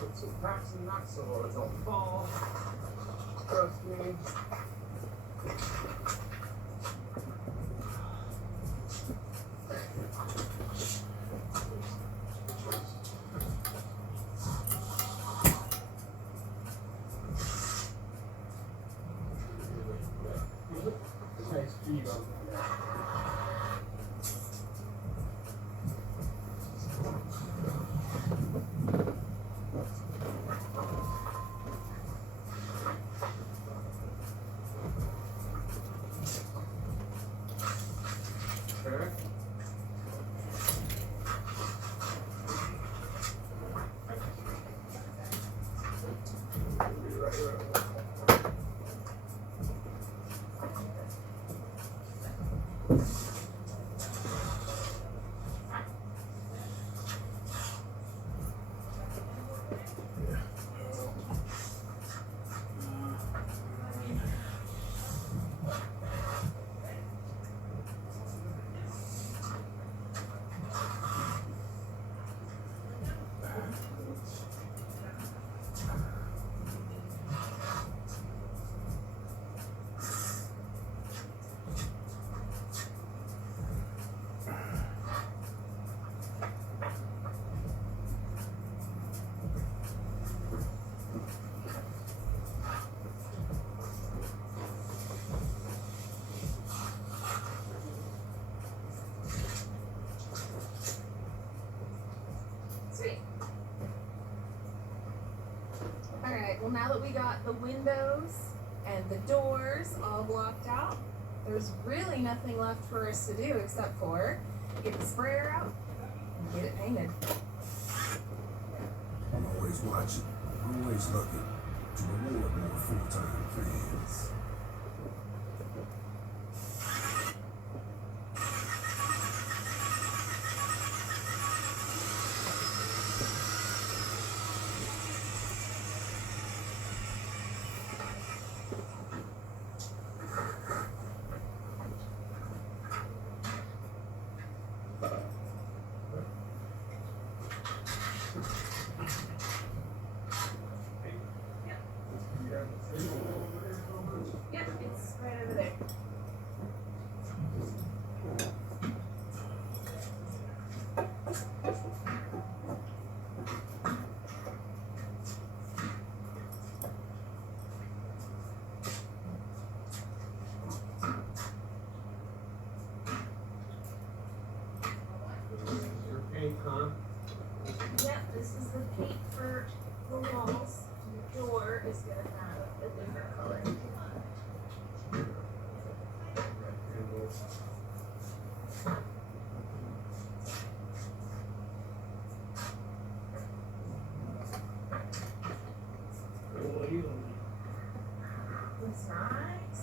Put some packs in that so it don't fall. Trust me. Nice feed on that. Okay. Sweet. Alright, well now that we got the windows and the doors all blocked out, there's really nothing left for us to do except for get the sprayer out and get it painted. I'm always watching, always looking to reward more full-time fans. Yep, it's right over there. Your paint, huh? Yep, this is the paint for the walls. The door is gonna have a different color. That's nice.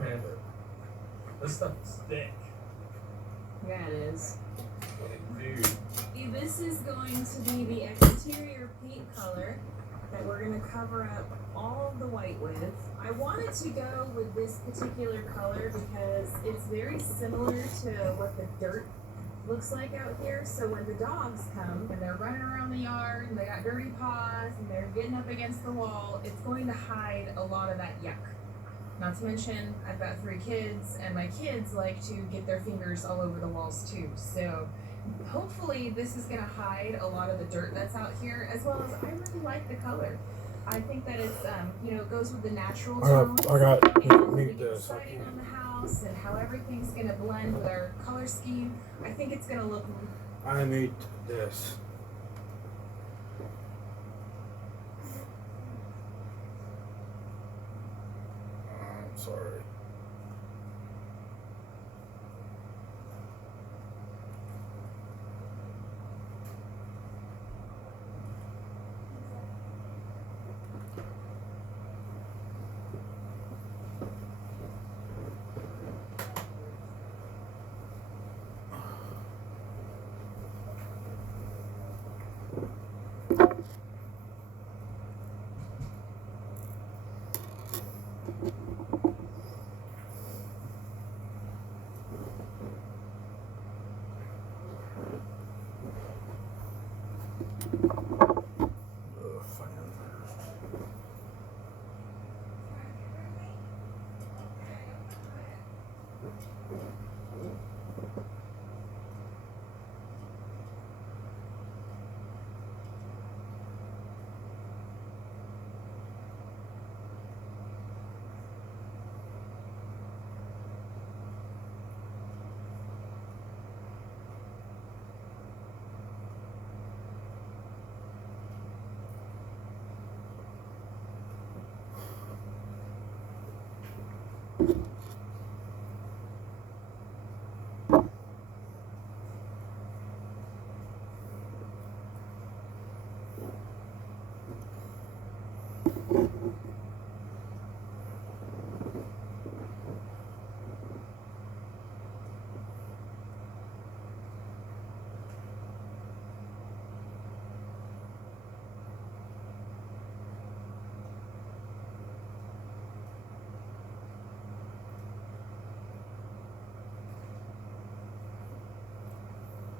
Man, this stuff is thick. Yeah, it is. Dude. This is going to be the exterior paint color that we're going to cover up all of the white with. I wanted to go with this particular color because it's very similar to what the dirt looks like out here. So when the dogs come and they're running around the yard and they got dirty paws and they're getting up against the wall, it's going to hide a lot of that yuck. Not to mention, I've got 3 kids, and my kids like to get their fingers all over the walls too. So hopefully this is gonna hide a lot of the dirt that's out here, as well as I really like the color. I think that it's, it goes with the natural tones. I got and need the this. siding on the house and how everything's gonna blend with our color scheme. I think it's gonna look. I need this. I'm sorry.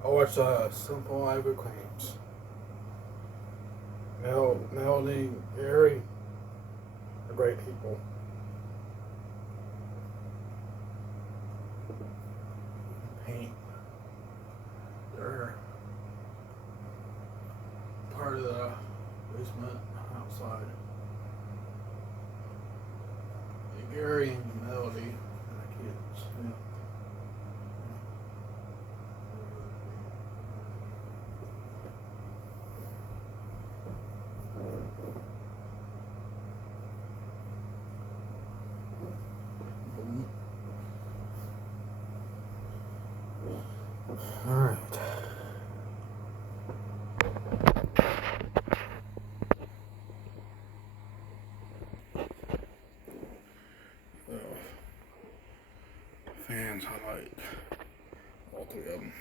Oh, it's Simple Ivy Queens. Melody, Gary, they're great people. Paint. They're part of the basement outside. Gary and Melody and the kids. Yeah. All right. Fans, I like all three of them.